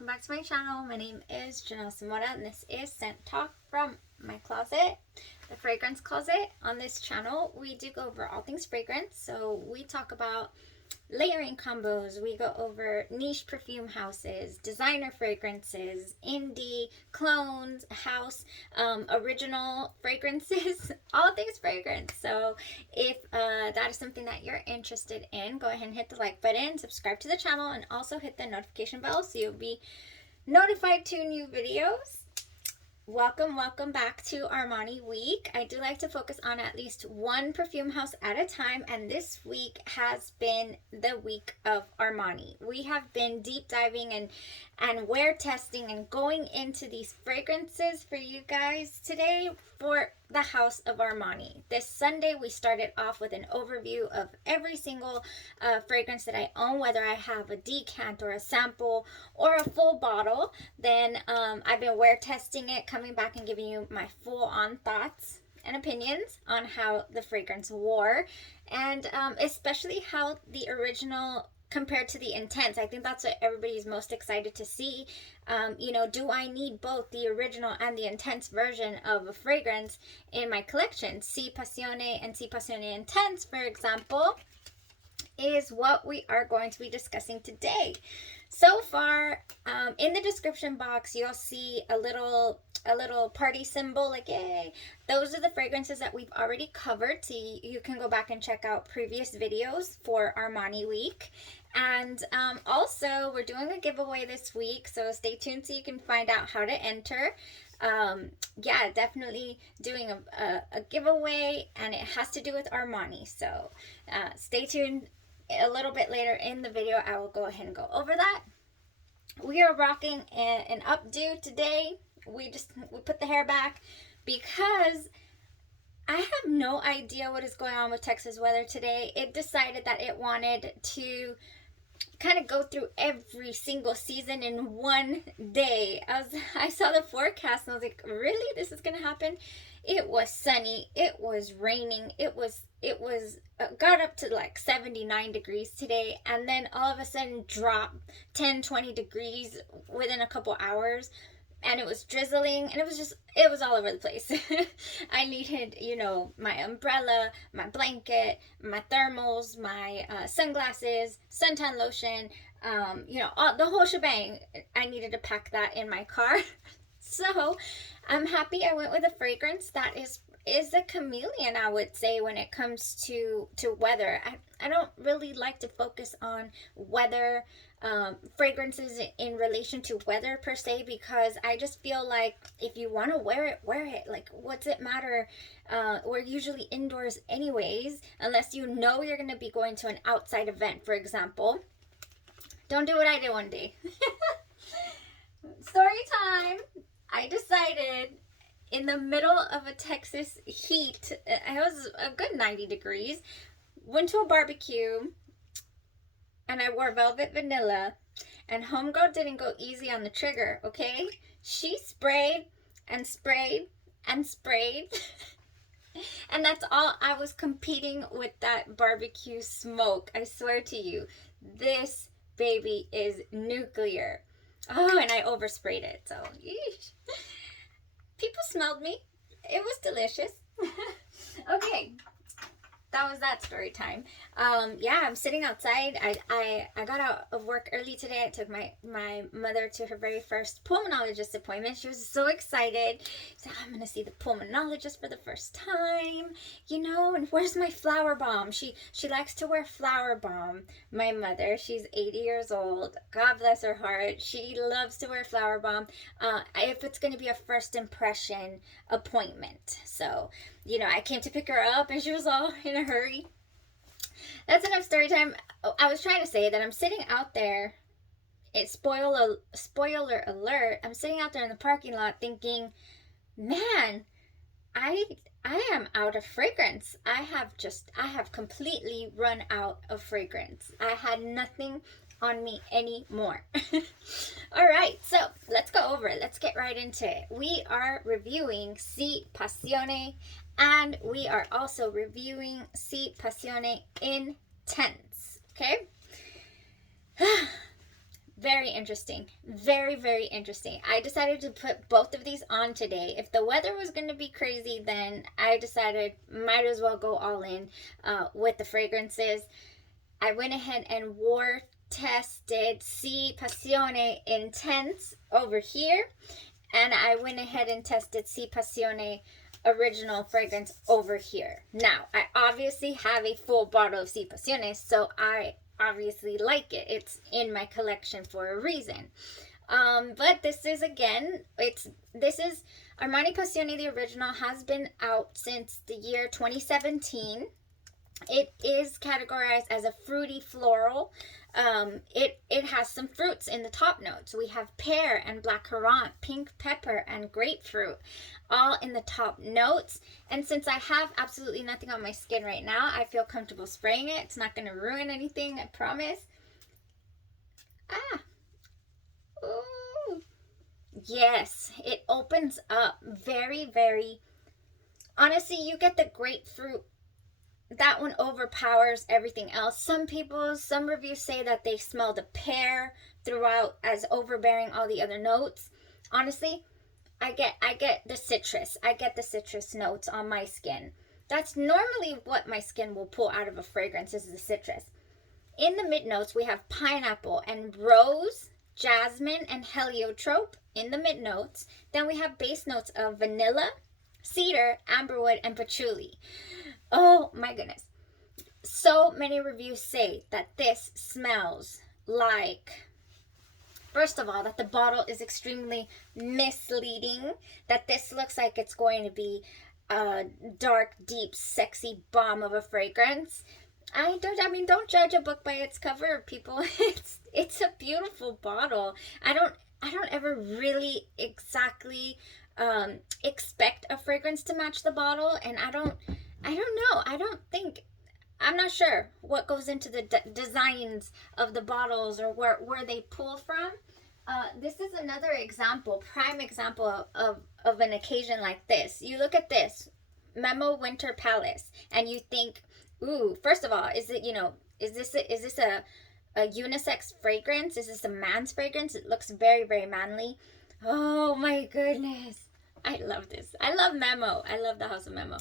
welcome back to my channel. My name is Janelle Samora and this is Scent Talk from my closet, the fragrance closet. On this channel, we do go over all things fragrance. So we talk about layering combos, we go over niche perfume houses, designer fragrances, indie, clones, house, original fragrances, all things fragrance. So if that is something that you're interested in, go ahead and hit the like button, subscribe to the channel, and also hit the notification bell so you'll be notified to new videos. Welcome back to Armani Week. I do like to focus on at least one perfume house at a time, and this week has been the week of Armani. We have been deep diving and wear testing and going into these fragrances for you guys today for the house of Armani. This Sunday we started off with an overview of every single fragrance that I own, whether I have a decant or a sample or a full bottle. Then I've been wear testing it, coming back and giving you my full on thoughts and opinions on how the fragrance wore, and especially how the original compared to the intense. I think that's what everybody's most excited to see. You know, do I need both the original and the intense version of a fragrance in my collection? Si Passione and Si Passione Intense, for example, is what we are going to be discussing today. So far, in the description box, you'll see a little party symbol, like yay. Those are the fragrances that we've already covered, so you can go back and check out previous videos for Armani Week. And also, we're doing a giveaway this week, so stay tuned so you can find out how to enter. Yeah, definitely doing a giveaway, and it has to do with Armani, so stay tuned. A little bit later in the video, I will go ahead and go over that. We are rocking an updo today. We put the hair back because I have no idea what is going on with Texas weather today. It decided that it wanted to kind of go through every single season in one day. I saw the forecast and I was like, really? This is gonna happen? It was sunny, it was raining, it was got up to like 79 degrees today, and then all of a sudden dropped 10-20 degrees within a couple hours, and it was drizzling, and it was all over the place. I needed, you know, my umbrella, my blanket, my thermals, my sunglasses, suntan lotion, you know, the whole shebang. I needed to pack that in my car. So I'm happy I went with a fragrance that is a chameleon, I would say, when it comes to weather. I don't really like to focus on weather, fragrances in relation to weather per se, because I just feel like if you want to wear it, wear it. Like, what's it matter? We're usually indoors anyways, unless you know you're going to be going to an outside event, for example. Don't do what I did one day. Story time. I decided in the middle of a Texas heat, it was a good 90 degrees, went to a barbecue, and I wore velvet vanilla, and homegirl didn't go easy on the trigger, okay? She sprayed and sprayed and sprayed. And that's all. I was competing with that barbecue smoke. I swear to you, this baby is nuclear. Oh, and I oversprayed it, so yeesh. People smelled me. It was delicious. Okay, that was that story time. Yeah, I'm sitting outside. I got out of work early today. I took my mother to her very first pulmonologist appointment. She was so excited. She said, I'm gonna see the pulmonologist for the first time, you know, and where's my flower bomb? She likes to wear flower bomb. My mother, she's 80 years old. God bless her heart. She loves to wear flower bomb. If it's gonna be a first impression appointment. So, you know, I came to pick her up and she was all in a hurry. That's enough story time. I was trying to say that I'm sitting out there. It's spoiler alert. I'm sitting out there in the parking lot thinking, man, I am out of fragrance. I have completely run out of fragrance. I had nothing on me anymore. All right, so let's go over it. Let's get right into it. We are reviewing Si Passione, and we are also reviewing Si Passione Intense. Okay. Very interesting. Very, very interesting. I decided to put both of these on today. If the weather was going to be crazy, then I decided might as well go all in with the fragrances. I went ahead and tested Si Passione Intense over here. And I went ahead and tested Si Passione original fragrance over here. Now, I obviously have a full bottle of Si Passione, so I obviously like it. It's in my collection for a reason. But this is, again, this is Armani Passione, the original, has been out since the year 2017. It is categorized as a fruity floral. It has some fruits in the top notes. We have pear and blackcurrant, pink pepper, and grapefruit, all in the top notes. And since I have absolutely nothing on my skin right now, I feel comfortable spraying it. It's not going to ruin anything, I promise. Ooh. Yes, it opens up very, very... Honestly, you get the grapefruit. That one overpowers everything else. Some reviews say that they smell the pear throughout as overbearing all the other notes. Honestly, I get the citrus. I get the citrus notes on my skin. That's normally what my skin will pull out of a fragrance, is the citrus. In the mid notes, we have pineapple and rose, jasmine, and heliotrope in the mid notes. Then we have base notes of vanilla, cedar, amberwood, and patchouli. Oh my goodness. So many reviews say that this smells like, first of all, that the bottle is extremely misleading, that this looks like it's going to be a dark, deep, sexy bomb of a fragrance. Don't judge a book by its cover, people. It's a beautiful bottle. I don't ever really exactly expect a fragrance to match the bottle, and I don't know. I'm not sure what goes into the designs of the bottles or where they pull from. This is another example, prime example of an occasion like this. You look at this, Memo Winter Palace, and you think, ooh, first of all, is this a unisex fragrance? Is this a man's fragrance? It looks very, very manly. Oh my goodness. I love this. I love Memo. I love the House of Memo.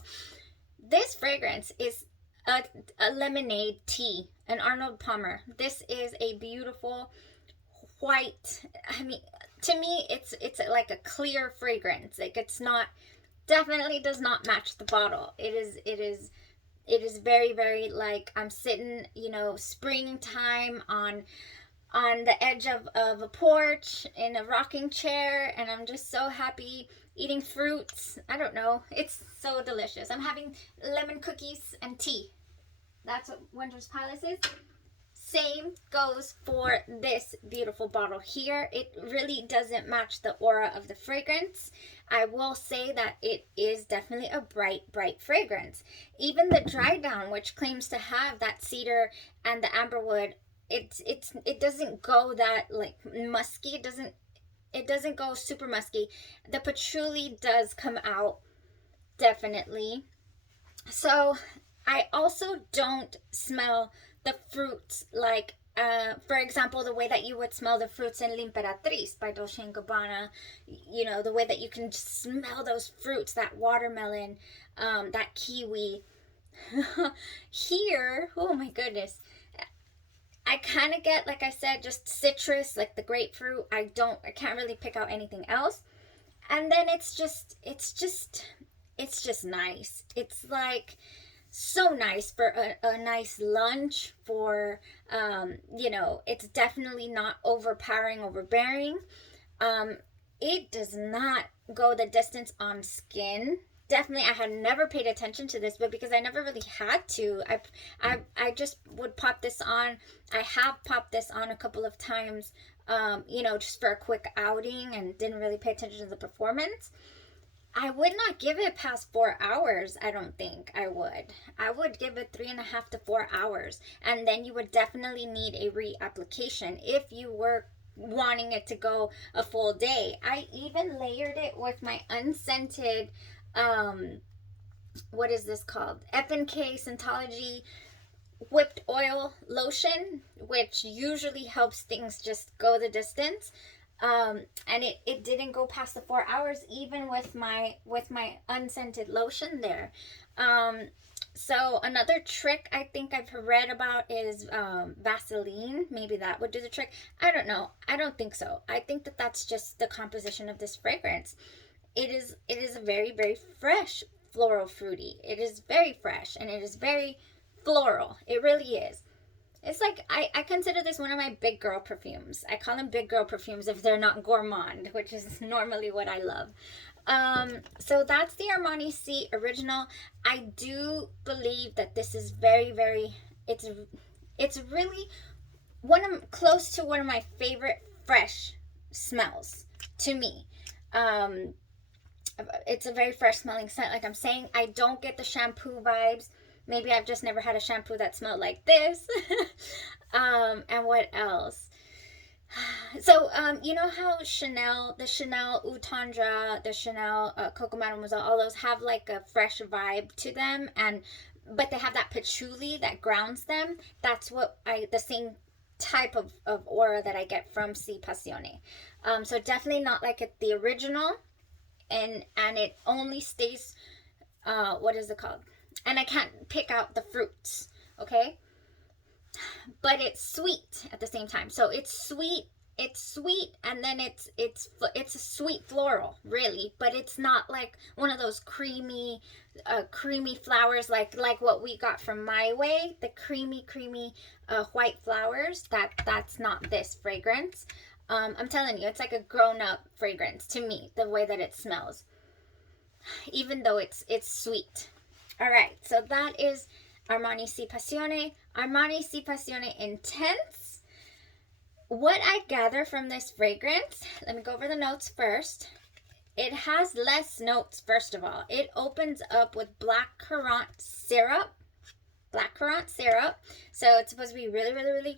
This fragrance is a lemonade tea, an Arnold Palmer. This is a beautiful white. To me, it's like a clear fragrance. Like, it's not, definitely does not match the bottle. It is very, very, like, I'm sitting, springtime on the edge of a porch in a rocking chair, and I'm just so happy eating fruits. I don't know. It's so delicious. I'm having lemon cookies and tea. That's what Winter's Palace is. Same goes for this beautiful bottle here. It really doesn't match the aura of the fragrance. I will say that it is definitely a bright, bright fragrance. Even the dry down, which claims to have that cedar and the amberwood, it doesn't go that like musky. It doesn't go super musky. The patchouli does come out, definitely. So I also don't smell the fruits like, for example, the way that you would smell the fruits in L'Imperatrice by Dolce & Gabbana. The way that you can just smell those fruits, that watermelon, that kiwi. Here, oh my goodness, I kind of get, like I said, just citrus, like the grapefruit. I can't really pick out anything else. And then it's just nice. It's like so nice for a nice lunch, for, it's definitely not overpowering, overbearing. It does not go the distance on skin. Definitely, I had never paid attention to this, but because I never really had to, I just would pop this on. I have popped this on a couple of times, just for a quick outing, and didn't really pay attention to the performance. I would not give it past 4 hours. I don't think I would. I would give it 3.5 to 4 hours, and then you would definitely need a reapplication if you were wanting it to go a full day. I even layered it with my unscented, what is this called? Epin K Scentology whipped oil lotion, which usually helps things just go the distance. And it didn't go past the 4 hours, even with my unscented lotion there. So another trick I think I've read about is Vaseline. Maybe that would do the trick. I don't know. I don't think so. I think that that's just the composition of this fragrance. It is a very, very fresh floral fruity. It is very fresh, and it is very floral. It really is. It's like, I consider this one of my big girl perfumes. I call them big girl perfumes if they're not gourmand, which is normally what I love. So that's the Armani Si original. I do believe that this is very, very, it's really close to one of my favorite fresh smells to me. It's a very fresh smelling scent. Like I'm saying, I don't get the shampoo vibes. Maybe I've just never had a shampoo that smelled like this. And what else? So, you know how the Chanel Eau Tendre, the Chanel Coco Mademoiselle, all those have like a fresh vibe to them, but they have that patchouli that grounds them. That's the same type of aura that I get from Si Passione. So definitely not like the original, and it only stays, what is it called? And I can't pick out the fruits, okay? But it's sweet at the same time. So it's sweet, and then it's a sweet floral, really. But it's not like one of those creamy flowers like what we got from My Way, the creamy white flowers. That's not this fragrance. I'm telling you, it's like a grown-up fragrance to me, the way that it smells, even though it's sweet. All right, so that is Armani Si Passione. Armani Si Passione Intense. What I gather from this fragrance, let me go over the notes first. It has less notes, first of all. It opens up with blackcurrant syrup. So it's supposed to be really, really, really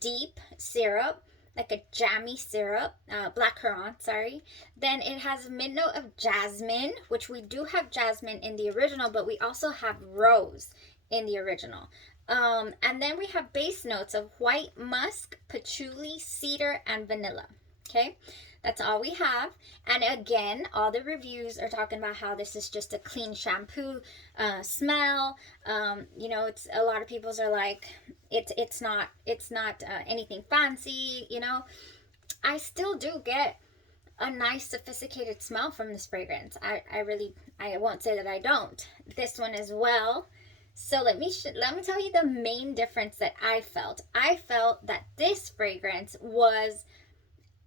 deep syrup, like a jammy syrup, blackcurrant, sorry. Then it has a mid-note of jasmine, which we do have jasmine in the original, but we also have rose in the original. And then we have base notes of white musk, patchouli, cedar, and vanilla. Okay, that's all we have. And again, all the reviews are talking about how this is just a clean shampoo smell. You know, it's a lot of people's are like, it's not anything fancy. You know, I still do get a nice sophisticated smell from this fragrance. I won't say that I don't. This one as well. So let me tell you the main difference that I felt. I felt that this fragrance was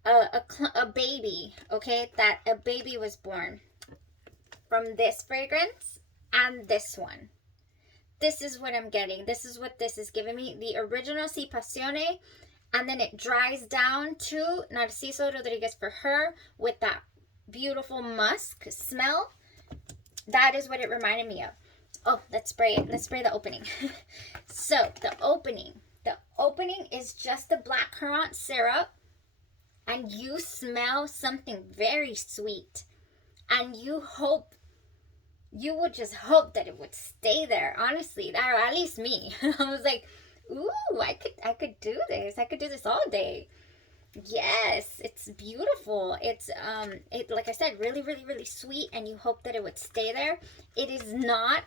a baby, okay? That a baby was born from this fragrance and this one. This is what I'm getting. This is what this is giving me. The original Si Passione, and then it dries down to Narciso Rodriguez for her with that beautiful musk smell. That is what it reminded me of. Oh, let's spray it. Let's spray the opening. So the opening is just the blackcurrant syrup, and you smell something very sweet, and you would just hope that it would stay there. Honestly, or at least me. I was like, ooh, I could do this. I could do this all day. Yes, it's beautiful. It's like I said, really, really, really sweet, and you hope that it would stay there. It is not.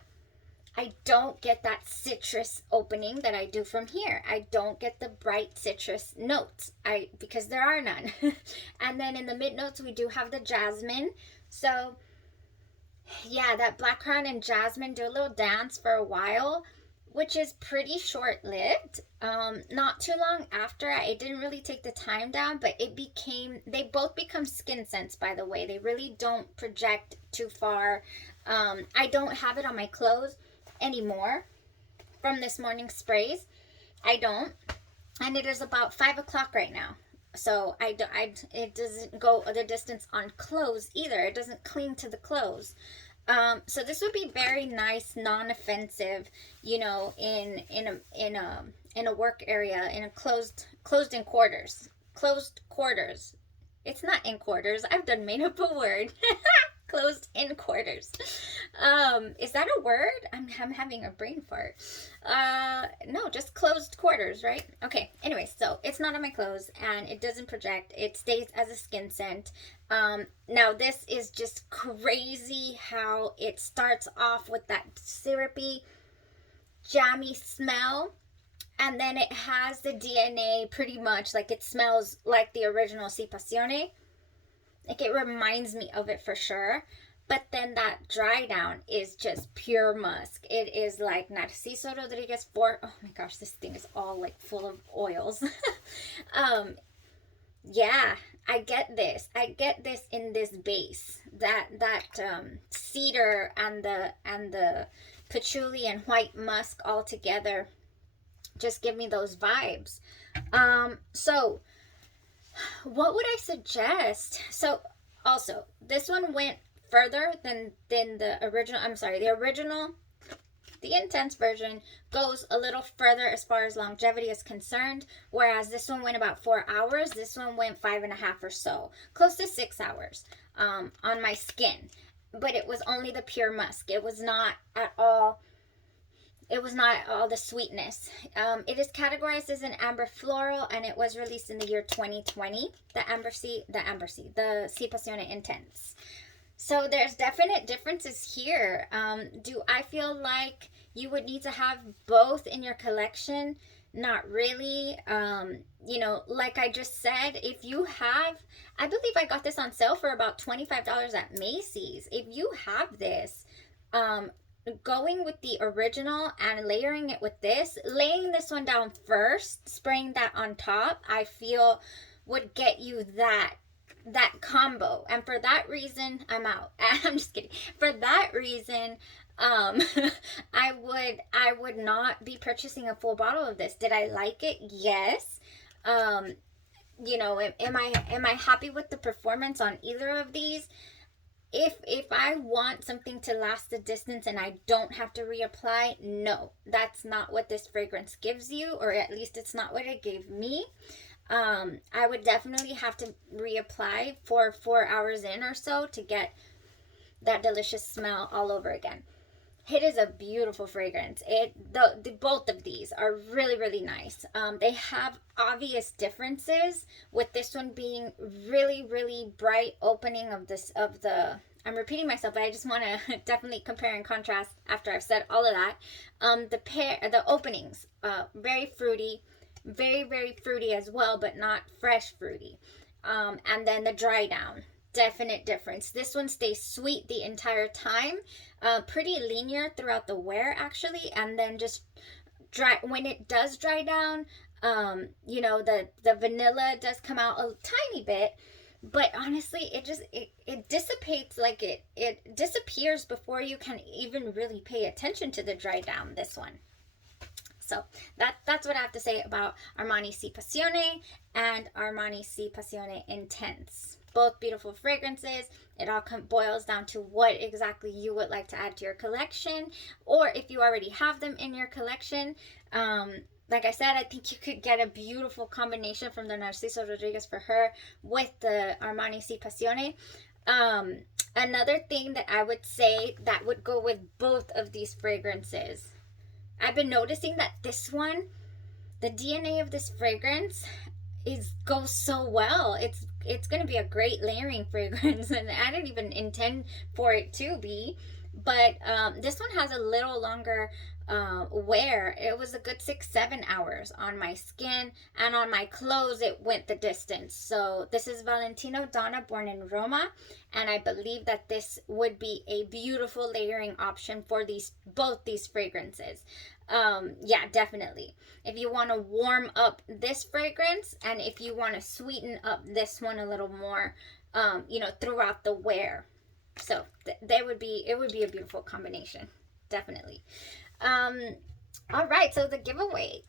I don't get that citrus opening that I do from here. I don't get the bright citrus notes, because there are none. And then in the mid notes, we do have the jasmine. So yeah, that blackcurrant and jasmine do a little dance for a while, which is pretty short-lived. Not too long after, it didn't really take the time down, but they both become skin scents, by the way. They really don't project too far. I don't have it on my clothes anymore from this morning's sprays. I don't. And it is about 5 o'clock right now. So it doesn't go the distance on clothes either. It doesn't cling to the clothes. So this would be very nice, non-offensive, you know, in a work area, in a closed in quarters. Closed quarters. It's not in quarters. I've done made up a word. Closed in quarters. Is that a word? I'm having a brain fart. No, just closed quarters, right? Okay. Anyway, so it's not on my clothes and it doesn't project. It stays as a skin scent. Now this is just crazy how it starts off with that syrupy, jammy smell. And then it has the DNA pretty much, like it smells like the original Si Passione. Like it reminds me of it for sure. But then that dry down is just pure musk. It is like Narciso Rodriguez for, oh my gosh, this thing is all like full of oils. Yeah, I get this. I get this in this base. That cedar and the patchouli and white musk all together just give me those vibes. So what would I suggest? So also, this one went further than the original. I'm sorry, the original, the intense version goes a little further as far as longevity is concerned, whereas this one went about 4 hours. This one went 5.5 or so, close to 6 hours on my skin. But it was only the pure musk. It was not at all. It was not all the sweetness. It is categorized as an amber floral, and it was released in the year 2020. The Si Passione Intense. So there's definite differences here. Do I feel like you would need to have both in your collection? Not really. You know, like I just said, if you have, I believe I got this on sale for about $25 at Macy's. If you have this, going with the original and layering it with this, laying this one down first, spraying that on top, I feel would get you that combo. And for that reason, I'm out. I'm just kidding. For that reason, I would not be purchasing a full bottle of this. Did I like it? Yes. You know, am I happy with the performance on either of these? If I want something to last the distance and I don't have to reapply, no, that's not what this fragrance gives you, or at least it's not what it gave me. I would definitely have to reapply for 4 hours in or so to get that delicious smell all over again. It is a beautiful fragrance. Both of these are really, really nice. They have obvious differences, with this one being really, really bright opening of the I'm repeating myself, but I just want to definitely compare and contrast after I've said all of that. The openings, very fruity, very, very fruity as well, but not fresh fruity. And then the dry down, definite difference. This one stays sweet the entire time, pretty linear throughout the wear actually, and then just dry when it does dry down. You know, the vanilla does come out a tiny bit, but honestly it dissipates, like it disappears before you can even really pay attention to the dry down, this one. So that's what I have to say about Armani Si Passione and Armani Si Passione Intense. Both beautiful fragrances. It all boils down to what exactly you would like to add to your collection, or if you already have them in your collection. Like I said, I think you could get a beautiful combination from the Narciso Rodriguez for her with the Armani Si Passione. Another thing that I would say that would go with both of these fragrances, I've been noticing that this one, the DNA of this fragrance goes so well. It's going to be a great layering fragrance, and I didn't even intend for it to be. But this one has a little longer wear. It was a good 6-7 hours on my skin, and on my clothes it went the distance. So this is Valentino Donna, born in Roma, and I believe that this would be a beautiful layering option for both these fragrances. Yeah, definitely. If you want to warm up this fragrance, and if you want to sweeten up this one a little more, you know, throughout the wear. So it would be a beautiful combination, definitely. All right, so the giveaway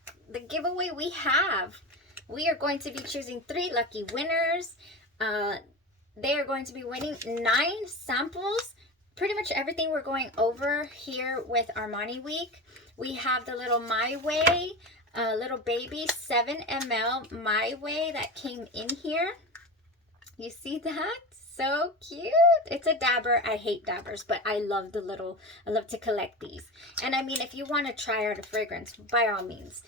we are going to be choosing 3 lucky winners. They are going to be winning 9 samples. Pretty much everything we're going over here with Armani Week. We have the little My Way, little baby 7 ml My Way that came in here. You see that? So cute. It's a dabber. I hate dabbers, but I love I love to collect these. And I mean, if you want to try out a fragrance, by all means.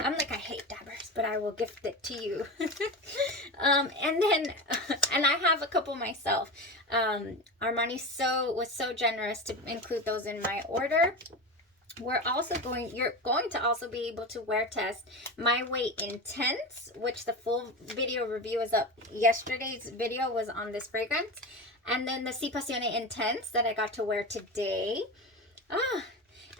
I'm like, I hate dabbers, but I will gift it to you. And then, and I have a couple myself. Armani was so generous to include those in my order. You're going to also be able to wear test My Way Intense, which the full video review is up. Yesterday's video was on this fragrance. And then the Si Passione Intense that I got to wear today.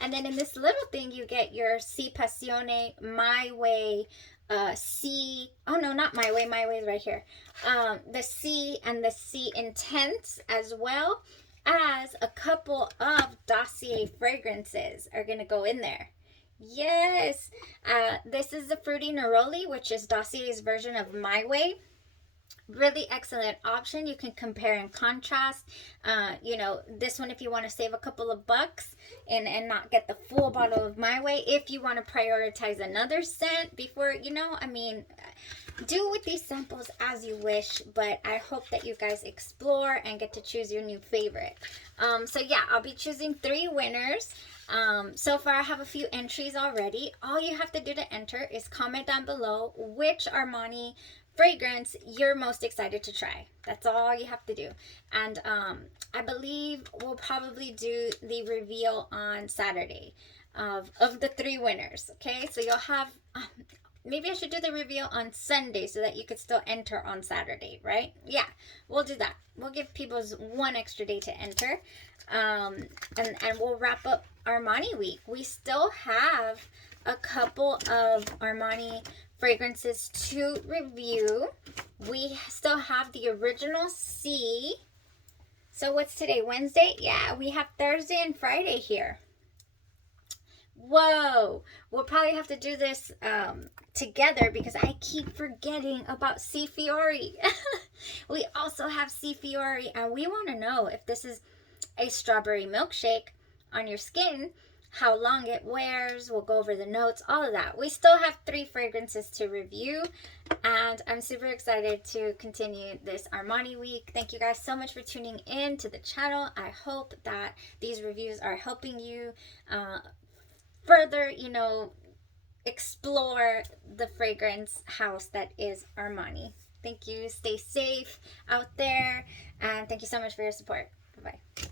And then in this little thing, you get your Si Passione My Way oh no, not My Way is right here. The Si and the Si Intense as well, as a couple of dossier fragrances are going to go in there. Yes. This is the Fruity Neroli, which is Dossier's version of My Way. Really excellent option. You can compare and contrast. This one, if you want to save a couple of bucks and not get the full bottle of My Way, if you want to prioritize another scent before, do with these samples as you wish, but I hope that you guys explore and get to choose your new favorite. So yeah, I'll be choosing 3 winners. So far I have a few entries already. All you have to do to enter is comment down below which Armani fragrance you're most excited to try. That's all you have to do. And I believe we'll probably do the reveal on Saturday of the 3 winners. Okay, so you'll have maybe I should do the reveal on Sunday so that you could still enter on Saturday, right? Yeah, we'll do that. We'll give people 1 extra day to enter. And we'll wrap up Armani week. We still have a couple of Armani fragrances to review. We still have the original C. So what's today? Wednesday? Yeah, we have Thursday and Friday here. Whoa, we'll probably have to do this together because I keep forgetting about C Fiori. We also have C Fiori, and we want to know if this is a strawberry milkshake on your skin, how long it wears. We'll go over the notes, all of that. We still have 3 fragrances to review, and I'm super excited to continue this Armani week. Thank you guys so much for tuning in to the channel. I hope that these reviews are helping you further, explore the fragrance house that is Armani. Thank you. Stay safe out there, and thank you so much for your support. Bye-bye.